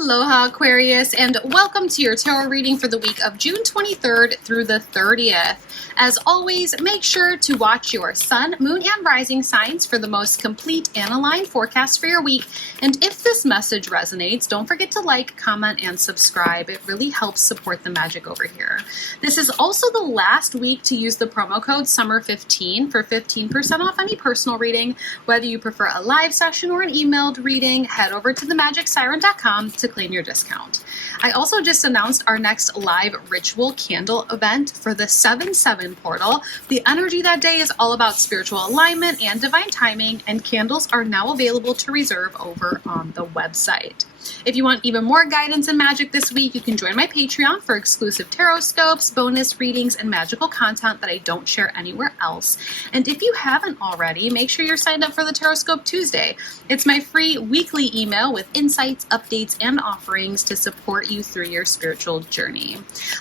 Aloha Aquarius, and welcome to your tarot reading for the week of June 23rd through the 30th. As always, make sure to watch your sun, moon, and rising signs for the most complete and aligned forecast for your week. And if this message resonates, don't forget to like, comment, and subscribe. It really helps support the magic over here. This is also the last week to use the promo code SUMMER15 for 15% off any personal reading. Whether you prefer a live session or an emailed reading, head over to themagicsiren.com to claim your discount. I also just announced our next live ritual candle event for the 7/7 portal. The energy that day is all about spiritual alignment and divine timing, and candles are now available to reserve over on the website. If you want even more guidance and magic this week, you can join my Patreon for exclusive tarot scopes, bonus readings, and magical content that I don't share anywhere else. And if you haven't already, make sure you're signed up for the Tarot Scope Tuesday. It's my free weekly email with insights, updates, and offerings to support you through your spiritual journey.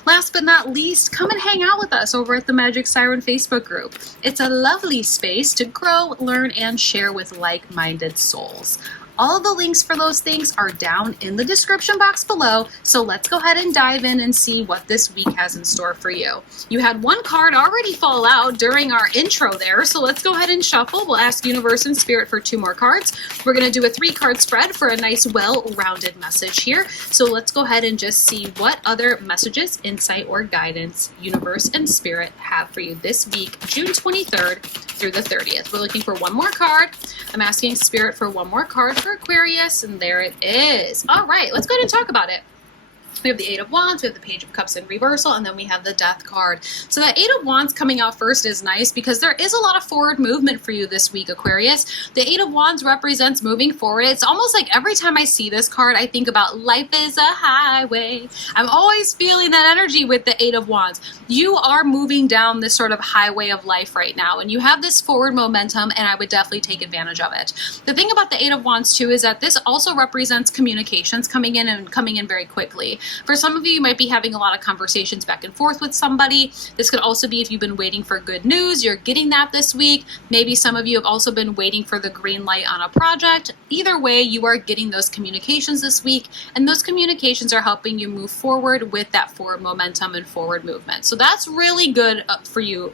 Last but not least, come and hang out with us over at the Magic Siren Facebook group. It's a lovely space to grow, learn, and share with like-minded souls. All of the links for those things are down in the description box below, so let's go ahead and dive in and see what this week has in store for you. You had one card already fall out during our intro there, so let's go ahead and shuffle. We'll ask Universe and Spirit for 2 more cards. We're going to do a 3-card spread for a nice, well-rounded message here. So let's go ahead and just see what other messages, insight, or guidance Universe and Spirit have for you this week, June 23rd through the 30th. We're looking for one more card. I'm asking Spirit for one more card for Aquarius, and there it is. All right, let's go ahead and talk about it. We have the 8 of Wands, we have the Page of Cups in reversal, and then we have the Death card. So that 8 of Wands coming out first is nice because there is a lot of forward movement for you this week, Aquarius. The 8 of Wands represents moving forward. It's almost like every time I see this card, I think about life is a highway. I'm always feeling that energy with the 8 of Wands. You are moving down this sort of highway of life right now, and you have this forward momentum, and I would definitely take advantage of it. The thing about the 8 of Wands, too, is that this also represents communications coming in very quickly. For some of you, you might be having a lot of conversations back and forth with somebody. This could also be if you've been waiting for good news, you're getting that this week. Maybe some of you have also been waiting for the green light on a project. Either way, you are getting those communications this week, and those communications are helping you move forward with that forward momentum and forward movement. So that's really good for you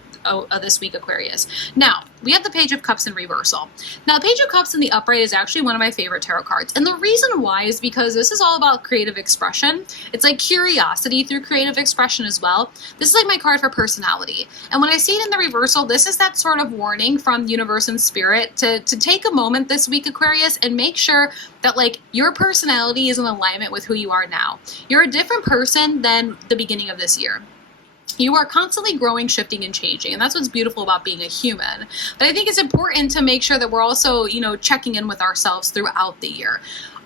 this week, Aquarius. Now, we have the Page of Cups in reversal. Now, the Page of Cups in the upright is actually one of my favorite tarot cards. And the reason why is because this is all about creative expression. It's like curiosity through creative expression as well. This is like my card for personality. And when I see it in the reversal, this is that sort of warning from Universe and Spirit to take a moment this week, Aquarius, and make sure that like your personality is in alignment with who you are now. You're a different person than the beginning of this year. You are constantly growing, shifting, and changing, and that's what's beautiful about being a human. But I think it's important to make sure that we're also, checking in with ourselves throughout the year.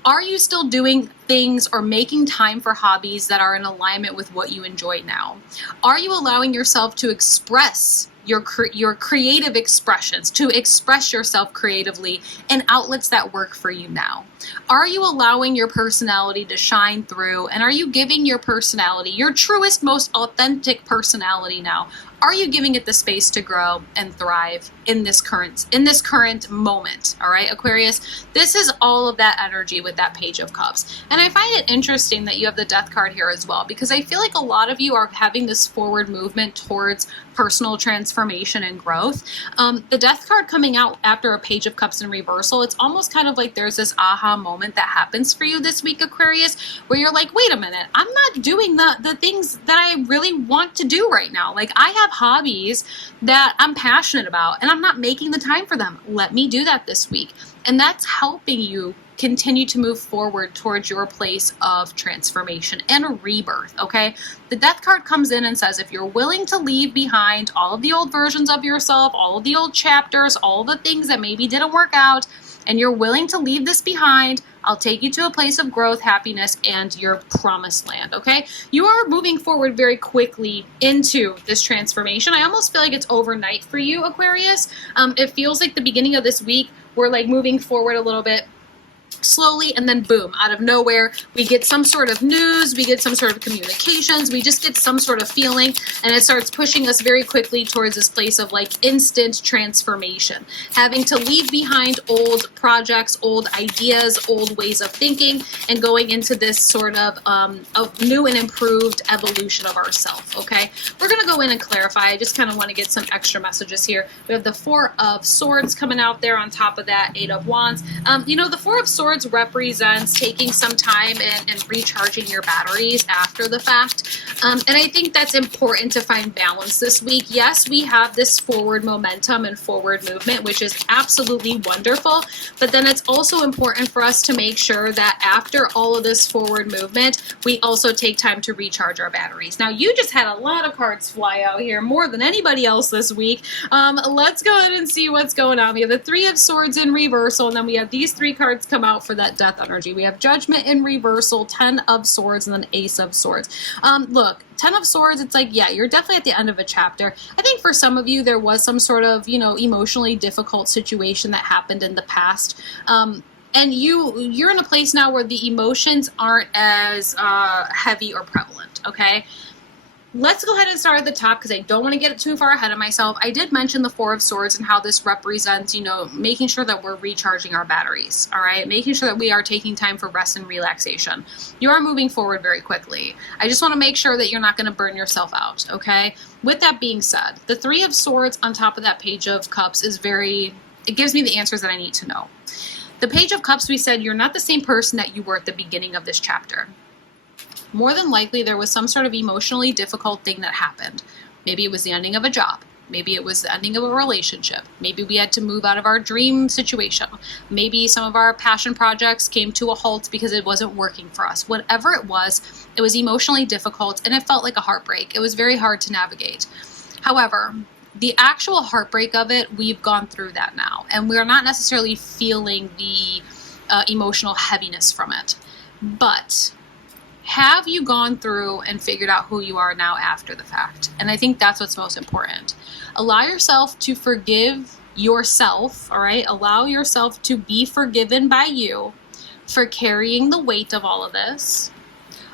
Are you still doing things or making time for hobbies that are in alignment with what you enjoy now? Are you allowing yourself to express your creative expressions, to express yourself creatively in outlets that work for you now? Are you allowing your personality to shine through, and are you giving your personality, your truest, most authentic personality now, are you giving it the space to grow and thrive in this current moment? All right, Aquarius, this is all of that energy with that Page of Cups. And I find it interesting that you have the Death card here as well, because I feel like a lot of you are having this forward movement towards personal transformation and growth. The Death card coming out after a Page of Cups in reversal, it's almost kind of like there's this aha moment that happens for you this week, Aquarius, where you're like, wait a minute, I'm not doing the things that I really want to do right now. Like, I have hobbies that I'm passionate about, and I'm not making the time for them. Let me do that this week. And that's helping you continue to move forward towards your place of transformation and rebirth, okay? The Death card comes in and says, if you're willing to leave behind all of the old versions of yourself, all of the old chapters, all the things that maybe didn't work out, and you're willing to leave this behind, I'll take you to a place of growth, happiness, and your promised land, okay? You are moving forward very quickly into this transformation. I almost feel like it's overnight for you, Aquarius. It feels like the beginning of this week, we're like moving forward a little bit, slowly, and then boom, out of nowhere, we get some sort of news, we get some sort of communications, we just get some sort of feeling, and it starts pushing us very quickly towards this place of like instant transformation, having to leave behind old projects, old ideas, old ways of thinking, and going into this sort of new and improved evolution of ourselves. Okay, we're gonna go in and clarify. I just kind of want to get some extra messages here. We have the Four of Swords coming out there on top of that Eight of Wands. You know, the Four of Swords represents taking some time and recharging your batteries after the fact. And I think that's important to find balance this week. Yes, we have this forward momentum and forward movement, which is absolutely wonderful. But then it's also important for us to make sure that after all of this forward movement, we also take time to recharge our batteries. Now, you just had a lot of cards fly out here, more than anybody else this week. Let's go ahead and see what's going on. We have the Three of Swords in reversal, and then we have these three cards come out for that death energy. We have Judgment in reversal, Ten of Swords, and then Ace of Swords. Look, Ten of Swords, it's like, yeah, you're definitely at the end of a chapter. I think for some of you, there was some sort of, you know, emotionally difficult situation that happened in the past. And you're in a place now where the emotions aren't as heavy or prevalent, okay? Let's go ahead and start at the top because I don't want to get too far ahead of myself. I did mention the Four of Swords and how this represents, you know, making sure that we're recharging our batteries, all right? Making sure that we are taking time for rest and relaxation. You are moving forward very quickly. I just want to make sure that you're not going to burn yourself out, okay? With that being said, the Three of Swords on top of that Page of Cups is it gives me the answers that I need to know. The Page of Cups, we said you're not the same person that you were at the beginning of this chapter. More than likely, there was some sort of emotionally difficult thing that happened. Maybe it was the ending of a job. Maybe it was the ending of a relationship. Maybe we had to move out of our dream situation. Maybe some of our passion projects came to a halt because it wasn't working for us. Whatever it was emotionally difficult, and it felt like a heartbreak. It was very hard to navigate. However, the actual heartbreak of it, we've gone through that now, and we're not necessarily feeling the emotional heaviness from it. But have you gone through and figured out who you are now after the fact? And I think that's what's most important. Allow yourself to forgive yourself, all right? Allow yourself to be forgiven by you for carrying the weight of all of this.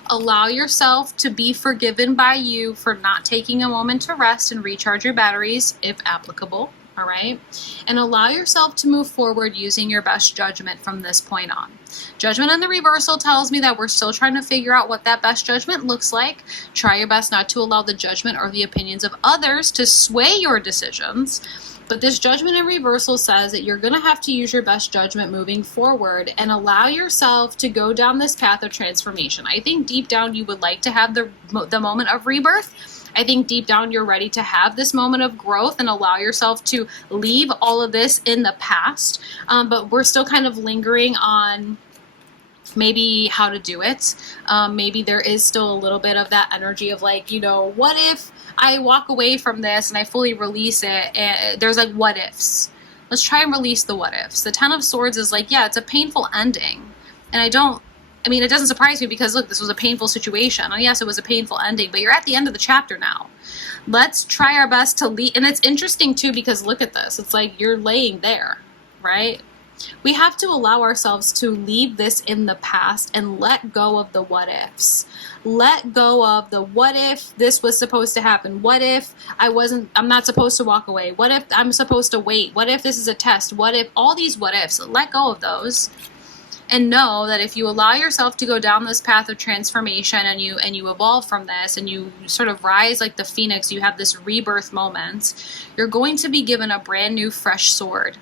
Allow yourself to be forgiven by you for not taking a moment to rest and recharge your batteries, if applicable. All right, and allow yourself to move forward using your best judgment from this point on. Judgment in the reversal tells me that we're still trying to figure out what that best judgment looks like. Try your best not to allow the judgment or the opinions of others to sway your decisions. But this judgment in reversal says that you're going to have to use your best judgment moving forward and allow yourself to go down this path of transformation. I think deep down you would like to have the moment of rebirth. I think deep down you're ready to have this moment of growth and allow yourself to leave all of this in the past. But we're still kind of lingering on maybe how to do it. Maybe there is still a little bit of that energy of like, you know, what if I walk away from this and I fully release it? And there's like what ifs. Let's try and release the what ifs. The Ten of Swords is like, yeah, it's a painful ending. And it doesn't surprise me because, look, this was a painful situation. And yes, it was a painful ending, but you're at the end of the chapter now. Let's try our best to lead. And it's interesting, too, because look at this. It's like you're laying there, right? We have to allow ourselves to leave this in the past and let go of the what ifs. Let go of the what if this was supposed to happen? What if I'm not supposed to walk away? What if I'm supposed to wait? What if this is a test? What if all these what ifs? Let go of those. And know that if you allow yourself to go down this path of transformation and you evolve from this and you sort of rise like the phoenix, you have this rebirth moment, you're going to be given a brand new fresh sword.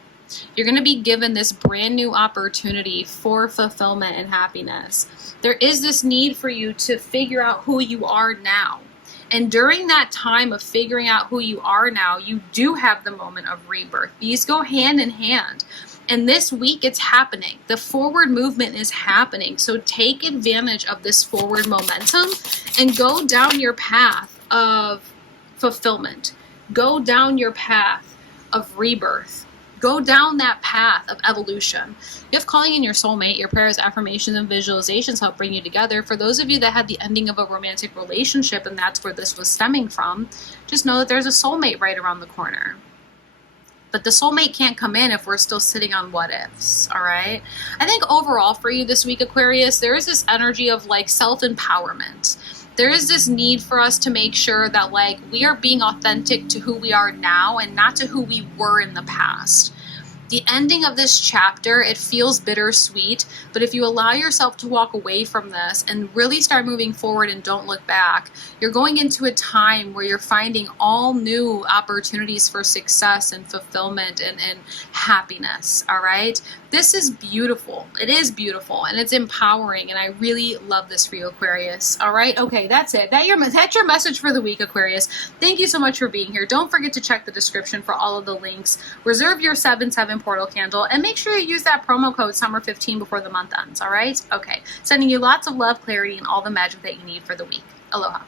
You're going to be given this brand new opportunity for fulfillment and happiness. There is this need for you to figure out who you are now. And during that time of figuring out who you are now, you do have the moment of rebirth. These go hand in hand. And this week it's happening. The forward movement is happening. So take advantage of this forward momentum and go down your path of fulfillment. Go down your path of rebirth. Go down that path of evolution. You have calling in your soulmate. Your prayers, affirmations, and visualizations help bring you together. For those of you that had the ending of a romantic relationship and that's where this was stemming from, just know that there's a soulmate right around the corner. but the soulmate can't come in if we're still sitting on what ifs, all right? I think overall for you this week, Aquarius, there is this energy of like self-empowerment. There is this need for us to make sure that like we are being authentic to who we are now and not to who we were in the past. The ending of this chapter, it feels bittersweet, but if you allow yourself to walk away from this and really start moving forward and don't look back, you're going into a time where you're finding all new opportunities for success and fulfillment and happiness, all right? This is beautiful. It is beautiful, and it's empowering, and I really love this for you, Aquarius, all right? Okay, that's it. That's your message for the week, Aquarius. Thank you so much for being here. Don't forget to check the description for all of the links. Reserve your 7/7 portal candle, and make sure you use that promo code SUMMER15 before the month ends, all right? Okay, sending you lots of love, clarity, and all the magic that you need for the week. Aloha.